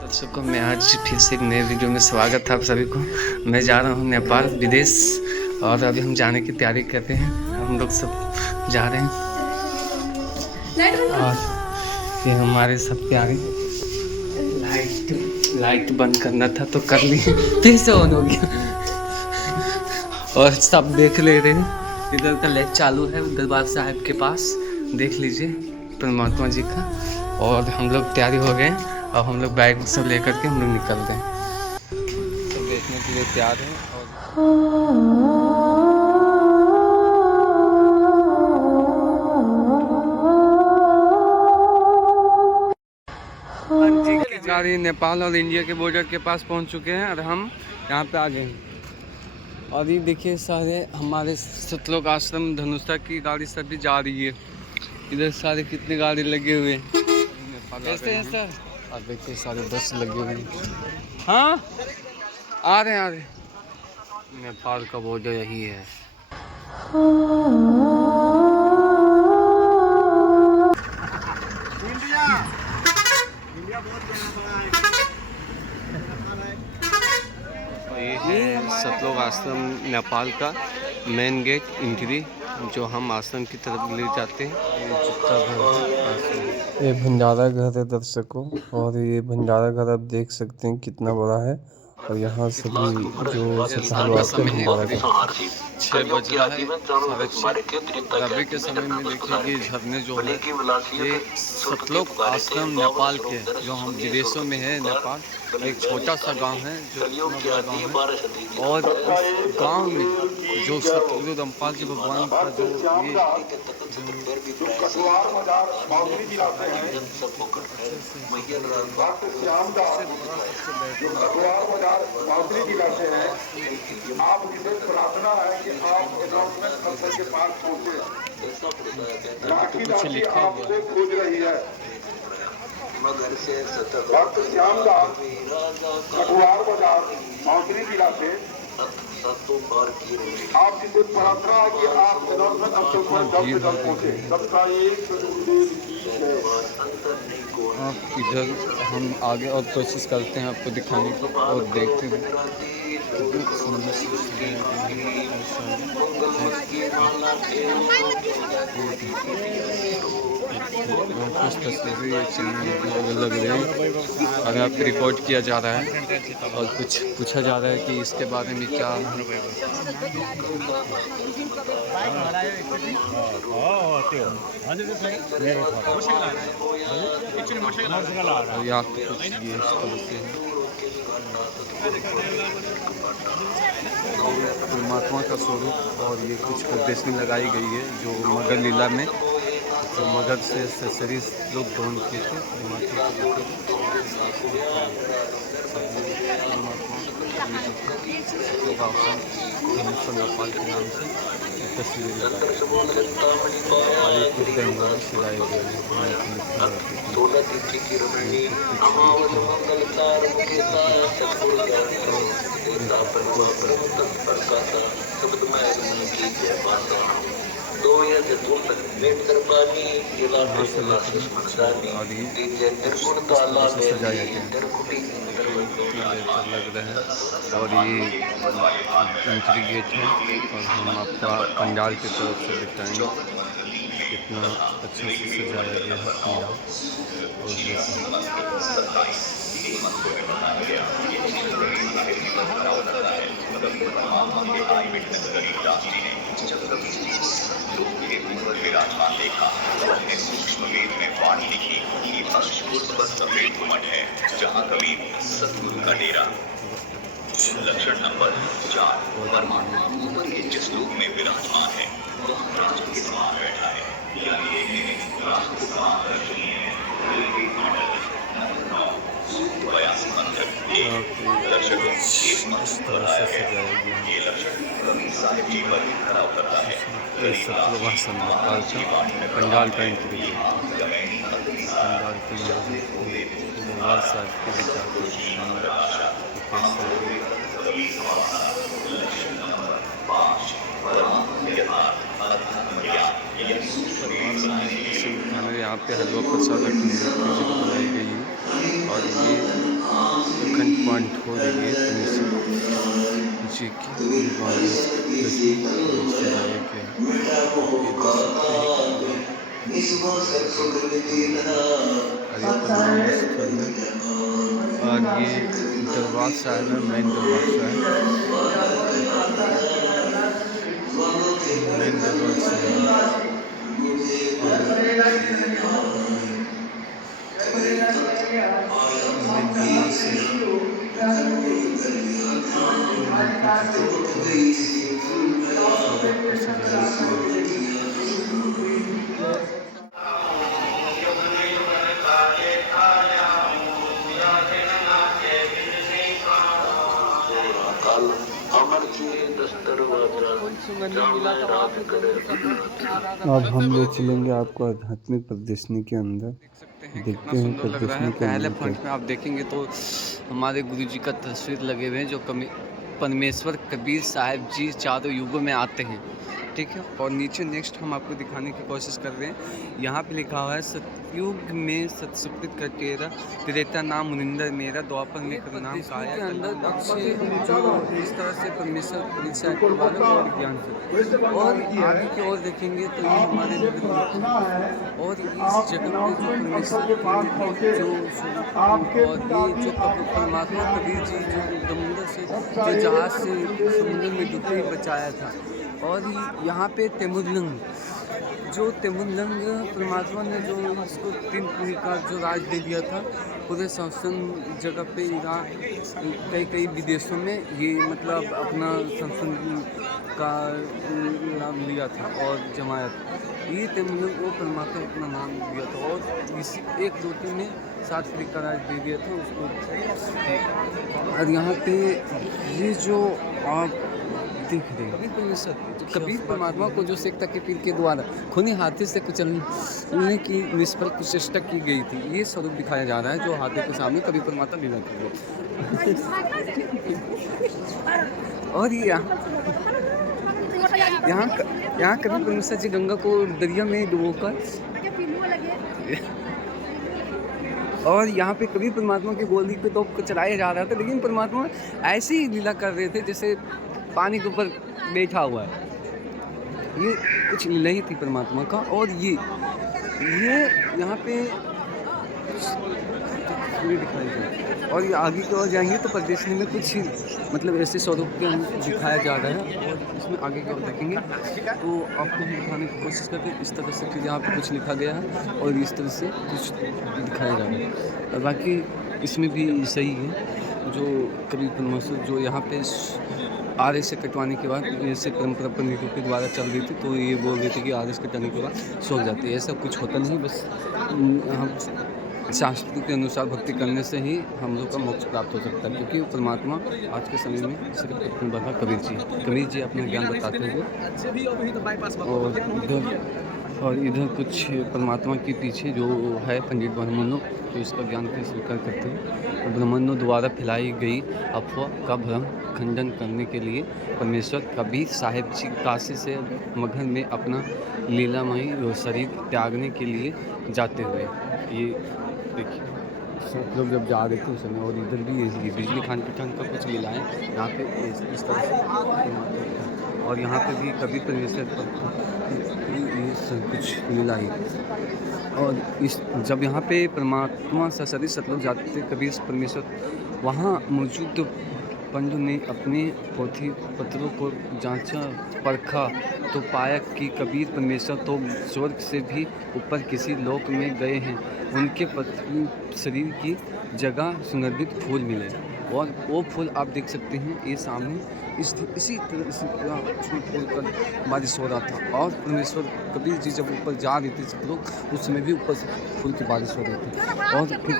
दर्शकों मैं आज फिर से एक नए वीडियो में स्वागत है आप सभी को। मैं जा रहा हूँ नेपाल विदेश और अभी हम जाने की तैयारी कर रहे हैं। हम लोग सब जा रहे हैं और ये हमारे सब प्यारे लाइट बंद करना था तो कर ली, फिर से ऑन हो गया और सब देख ले रहे हैं। इधर का लाइट चालू है दरबार साहिब के पास, देख लीजिए परमात्मा जी का। और हम लोग तैयारी हो गए और हम लोग बैग सब लेकर के हम लोग निकल रहे हैं, सब देखने के लिए तैयार हैं। और गाड़ी नेपाल और इंडिया के बॉर्डर के पास पहुंच चुके हैं और हम यहाँ पे आ गए हैं। और ये देखिए सारे हमारे सतलोक आश्रम धनुषा की गाड़ी सब भी जा रही है। इधर सारे कितने गाड़ी लगे हुए हैं सर। और देखिए सारे बस लगे हुए हैं। हाँ आ रहे हैं। नेपाल का बॉर्डर यही है। ये है सतलोक आश्रम नेपाल का मेन गेट एंट्री, जो हम आश्रम की तरफ ले जाते हैं। ये भंडारा घर है दर्शकों, और ये भंडारा घर आप देख सकते हैं कितना बड़ा है। और यहाँ सभी जो श्रद्धालु आते हैं भंडारा घर 6 बज रहा है, अभी के समय में देखिए ये झरने जो है ये सतलोक आश्रम नेपाल के, जो हम विदेशों में है नेपाल, एक छोटा सा गांव है जो गाँव है। और इस गांव में जो सतगुरु रामपाल जी भगवान का जो ये कुछ लिखा हुआ है। भक्त श्यामदास कटुआर बाजार मौसरी जिला से आपकी सिर्फ प्रार्थना है कि आप अनाउंसमेंट अब तक जल्द से जल्द पहुंचे। सबका एक आप इधर हम आगे और कोशिश करते हैं आपको दिखाने की, और देखते हैं कुछ तस्वीरें लग रही हैं और यहाँ पे रिकॉर्ड किया जा रहा है और कुछ पूछा जा रहा है कि इसके बारे में क्या। और यहाँ पे कुछ ये इस तरह से है। परमात्मा का स्वरूप, और ये कुछ प्रदर्शनी लगाई गई है जो मगर लीला में जो मगर से एक्सेसरीज लोग दोन किए थे। नेपाल के नाम से तस्वीरें लगाई सिलाई गई सजाया गया लग रहा है। और ये एंट्री गेट है और हम आपका पंडाल की तरफ से दिखाएंगे कितना अच्छा से सजाया गया है पंडाल। विराजमान देखा अपने सूक्ष्म वेद में वाणी लिखी कि सफेद घुमट है जहाँ कभी सतगुरु का डेरा। लक्षण नंबर 4, परमात्मा ऊपर के जिस लोक में विराजमान है वह राज के समान बैठा है। यानी राजकुमार दर्शकों इस मंत्र पर आया है। ये लक्षण कवि साहिब जी पर खरा उतरता है। पंडाल का एंट्री पंडाल के दरबार साहिब के लक्षण नंबर 5, परमात्म यथार्थ अर्थात्म ज्ञान। यह सूक्ष्म लीला बनाने के लिए खाना यहाँ पे हलवा प्रसाद अखंड ज्योति जी को बनाई गई है। और ये अखंड पाठ हो रही है परमेश्वर जी की दशमी को सजाया गया है। ये देख सकते हैं और ये प्रणाम स्थल है और ये दरबार साहिब है, मेन दरबार साहिब, मेन दरबार साहिब। अब हम ले चलेंगे आपको आध्यात्मिक प्रदर्शनी के अंदर। देखते हैं प्रदर्शनी के पहले अंदर फ्रंट में आप देखेंगे तो हमारे गुरु जी का तस्वीर लगे हुए हैं जो परमेश्वर कबीर साहिब जी चारों युगों में आते हैं, ठीक है। और नीचे नेक्स्ट हम आपको दिखाने की कोशिश कर रहे हैं। यहाँ पे लिखा हुआ है सतयुग में सतसुकृत का तेरा, त्रेता नाम मुनिंदर मेरा, द्वापर में नाम काया। के अंदर जो इस तरह से परमेश्वर कबीर साहिब के बारे में और ज्ञान से और आगे की ओर देखेंगे तो ये हमारे और इस जगह में जो परमेश्वर और ये जो परमात्मा कबीर जी जो समुद्र से जो जहाज से समुद्र में डूबते बचाया था। और यहाँ पे तेमुलंग परमात्मा ने जो इसको 3 पीढ़ी का जो राज दे दिया था पूरे शासन जगह पे कई विदेशों में, ये मतलब अपना शासन का नाम लिया था और जमाया था। ये तेमुलंग वो परमात्मा अपना नाम दिया था और इसी एक रोटी में 7 पीढ़ी का राज दे दिया था उसको। और यहाँ पे ये जो आप देख रहे हैं कबीर परमात्मा को जो शेख तकी पीर के द्वारा खूनी हाथी से कुचलने की निष्फल कुचेष्टा की गई थी, ये स्वरूप दिखाया जा रहा है जो हाथी के सामने कबीर परमात्मा लीला कर रहे। और यहाँ कबीर परमेश्वर जी गंगा को दरिया में डुबोकर और यहाँ पे कबीर परमात्मा की गोली पे तोप को चलाया जा रहा था, लेकिन परमात्मा ऐसी ही लीला कर रहे थे जैसे पानी के ऊपर बैठा हुआ है। ये कुछ लीला ही थी परमात्मा का। और ये यहाँ पे दिखाई दे और ये आगे की ओर जाएंगे तो प्रदर्शनी में कुछ मतलब ऐसे स्वरूप के दिखाया जा रहा है। और इसमें आगे की ओर देखेंगे तो आपको हम दिखाने की कोशिश करते हैं। इस तरह से कि यहाँ पे कुछ लिखा गया है और इस तरह से कुछ दिखाया जा रहा है। और बाकी इसमें भी सही है जो कबीर परमेश्वर जो यहाँ पे आर एस से कटवाने के बाद जैसे परंपरा पंडितों के द्वारा चल रही थी तो ये बोल रहे थे कि आर एस कटाने के बाद सूख जाती है। ऐसा कुछ होता नहीं, बस हम शास्त्र के अनुसार भक्ति करने से ही हम लोग का मोक्ष प्राप्त हो सकता है। क्योंकि परमात्मा आज के समय में सिर्फ अपने बता कबीर जी अपना ज्ञान बताते हैं। और इधर कुछ परमात्मा के पीछे जो है पंडित ब्राह्मणों जो इसका ज्ञान को स्वीकार करते हैं। ब्राह्मणों द्वारा फैलाई गई अफवाह का भ्रम खंडन करने के लिए परमेश्वर कबीर साहिब जी काशी से मगहर में अपना लीलामयी शरीर त्यागने के लिए जाते हुए ये देखिए सब लोग जब जा रहे थे उस समय। और इधर भी ये बिजली खान पिठान का कुछ लीला है यहाँ पे इस तरह से। और यहाँ पे भी कबीर परमेश्वर सब कुछ लीला ही। और इस जब यहाँ पे परमात्मा ससरी सतलोक जाते थे कबीर परमेश्वर, वहाँ मौजूद पंडु ने अपने पोथी पत्रों को जांचा परखा तो पाया कि कबीर परमेश्वर तो स्वर्ग से भी ऊपर किसी लोक में गए हैं। उनके शरीर की जगह सुगंधित फूल मिले और वो फूल आप देख सकते हैं ये सामने इसी तरह से पूरा फूल का बारिश हो रहा था। और परमेश्वर कबीर जी जब ऊपर जा रहे थे सब लोग उस समय भी ऊपर से फूल की बारिश हो रही थी। और फिर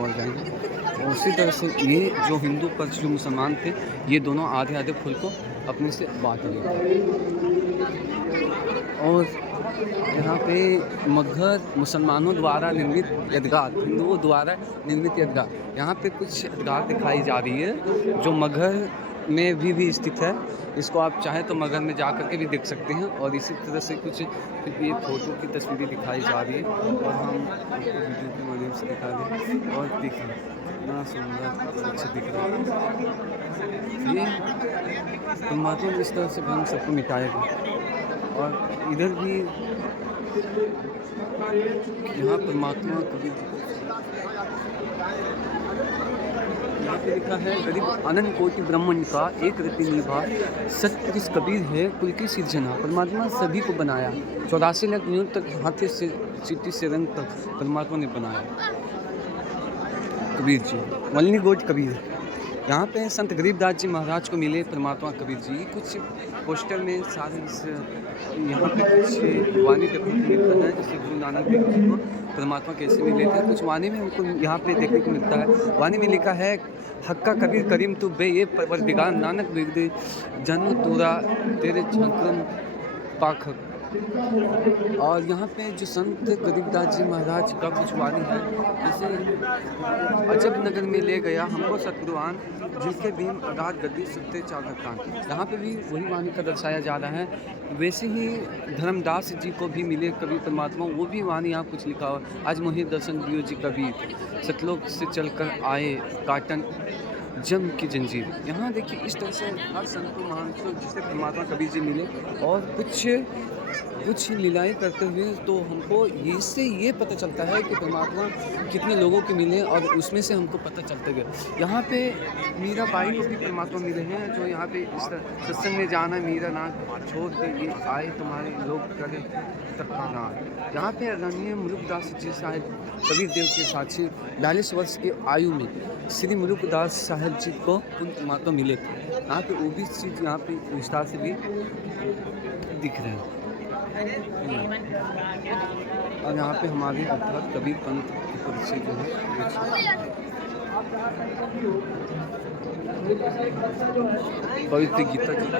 और जाएंगे और उसी तरह से ये जो हिंदू पक्ष जो मुसलमान थे ये दोनों आधे आधे फूल को अपने से बांट लिए। और यहाँ पे मगहर मुसलमानों द्वारा निर्मित ईदगाह, हिंदुओं द्वारा निर्मित ईदगाह, यहाँ पे कुछ ईदगाह दिखाई जा रही है जो मगहर में भी स्थित है। इसको आप चाहें तो मगध में जा कर के भी देख सकते हैं। और इसी तरह से कुछ ये फ़ोटो की तस्वीरें दिखाई जा रही है और हम आपको वीडियो के माध्यम से दिखा दें। और देखिए कितना सुंदर अच्छा दिख रहा है। ये परमात्मा ने इस तरह से भ्रम सबको मिटाएगा। और इधर भी यहाँ परमात्मा कभी यहाँ पे लिखा है, गरीब अनंत कोटि ब्रह्मण का एक रति निभा, सत्पुरुष कबीर है कुल की सिरजना। परमात्मा सभी को बनाया, 84 लाख यूं तक हाथी से चीटी से रंग तक परमात्मा ने बनाया। कबीर जी वल्ली गोट कबीर। यहाँ पे संत गरीबदास जी महाराज को मिले परमात्मा कबीर जी। कुछ पोस्टर में सारे इस यहाँ पे कुछ वाणी देखने को मिलता है, जैसे गुरु नानक देव जी को परमात्मा कैसे मिले थे। कुछ वाणी में हमको यहाँ पे देखने को मिलता है। वाणी में लिखा है, हक्का कबीर करीम तू बे ये परवरदिगार नानक बिगड़े जन्म तूरा तेरे छक्रम पाख। और यहाँ पे जो संत गरीबदास जी महाराज का कुछ वाणी है, जैसे अजब नगर में ले गया हमको सतगुरुआन, जिनके भीम अगाध गद्दी सुनते चागतान। यहाँ पे भी वही वाणी का दर्शाया जा रहा है। वैसे ही धर्मदास जी को भी मिले कभी परमात्मा, वो भी वाणी यहाँ कुछ लिखा हुआ। आज मोहित दर्शन दियो जी कबीर, सतलोक से चलकर आए काटन जम की जंजीर। यहाँ देखिए इस तरह से हर संत को महान जिससे परमात्मा कबीर जी मिले और कुछ लीलाएँ करते हुए, तो हमको इससे ये पता चलता है कि परमात्मा कितने लोगों के मिले और उसमें से हमको पता चलता गया। यहाँ पे मीरा बाई को भी परमात्मा मिले हैं, जो यहाँ पे इस सत्संग में जाना मीरा ना छोड़ दे ये आए तुम्हारे लोग करे तत्का नाम। यहाँ पे रणनीय मुलुकदास जी साहिब कबीर देव के साक्षी 42 वर्ष की आयु में श्री मुलुकदास साहिब जी को परमात्मा मिले थे। यहाँ पे वो भी चीज़ यहाँ पे विस्तार से भी दिख रहे हैं। और यहाँ पे हमारे अर्थात कबीर पंथ की परिचय जो है पवित्र गीता जी के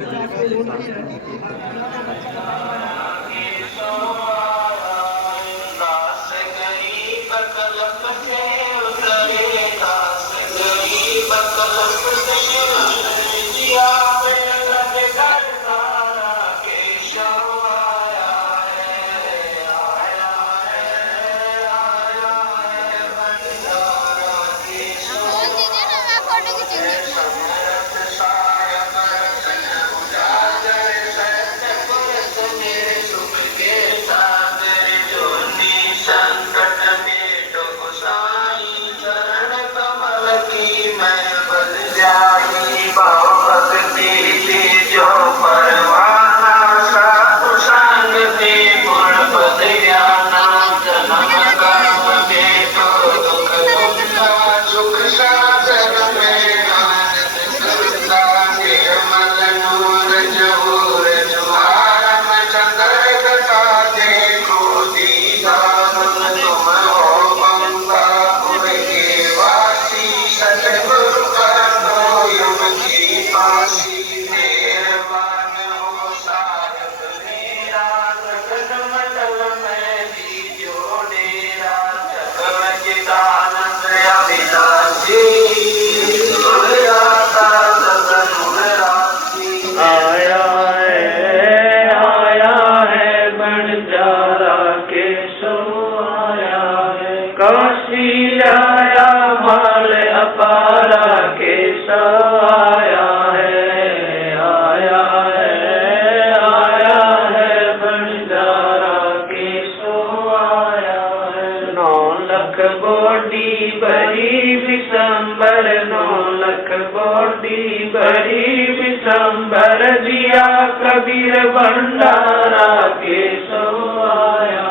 कबीर भंडारा के सो आया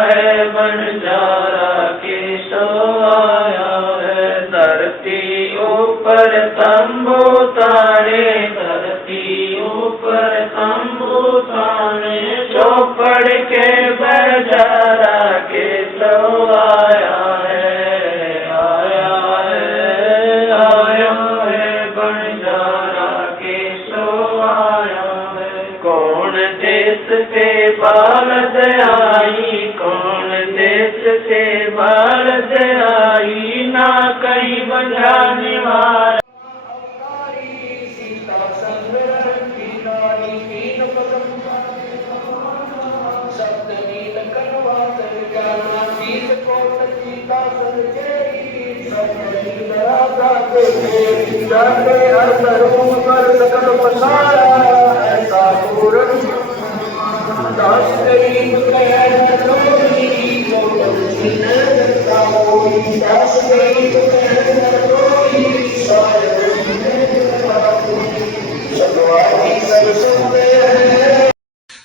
है बंजारा के सो आया है। धरती ऊपर तंबू ताने, धरती ऊपर तंबू ताने, चौपड़ के बजारा के सो आया है। बालद आई कौन देश से बालद आई, ना कहीं जाने अंतरों पर सकल पसारा ऐसा पूर्ण दास तेरी दास तेरी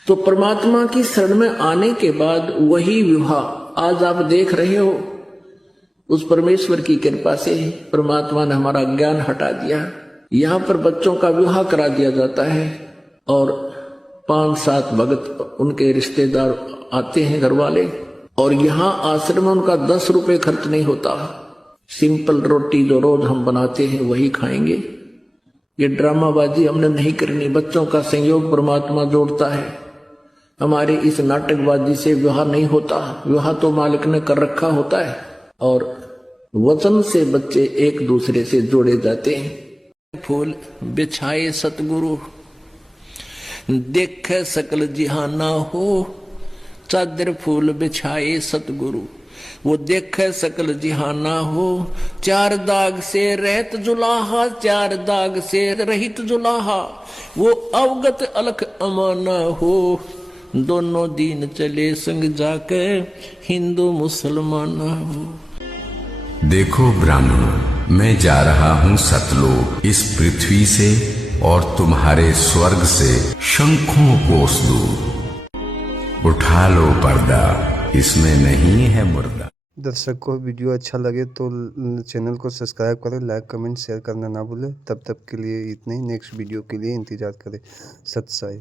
तो परमात्मा की शरण में आने के बाद वही विवाह आज आप देख रहे हो, उस परमेश्वर की कृपा से परमात्मा ने हमारा ज्ञान हटा दिया। यहाँ पर बच्चों का विवाह करा दिया जाता है और 5-7 भगत उनके रिश्तेदार आते हैं, घर वाले, और यहाँ आश्रम में उनका 10 रुपए खर्च नहीं होता। सिंपल रोटी जो रोज हम बनाते हैं वही खाएंगे। ये ड्रामाबाजी हमने नहीं करनी। बच्चों का संयोग परमात्मा जोड़ता है। हमारे इस नाटकबाजी से विवाह नहीं होता। विवाह तो मालिक ने कर रखा होता है और वचन से बच्चे एक दूसरे से जोड़े जाते हैं। फूल बिछाए सतगुरु देखे सकल जिहाना हो, चादर फूल बिछाए सतगुरु वो देखे सकल जिहाना हो। 4 दाग से रहत जुलाहा, 4 दाग से रहित जुलाहा, वो अवगत अलख अमाना हो। दोनों दीन चले संग जाके हिंदू मुसलमान हो। देखो ब्राह्मणों, मैं जा रहा हूँ सतलोक, इस पृथ्वी से और तुम्हारे स्वर्ग से शंखों कोस दूर। उठा लो पर्दा, इसमें नहीं है मुर्दा। दर्शक को वीडियो अच्छा लगे तो चैनल को सब्सक्राइब करें, लाइक कमेंट शेयर करना ना भूलें। तब तक के लिए इतने ही। नेक्स्ट वीडियो के लिए इंतजार करें। सत साई।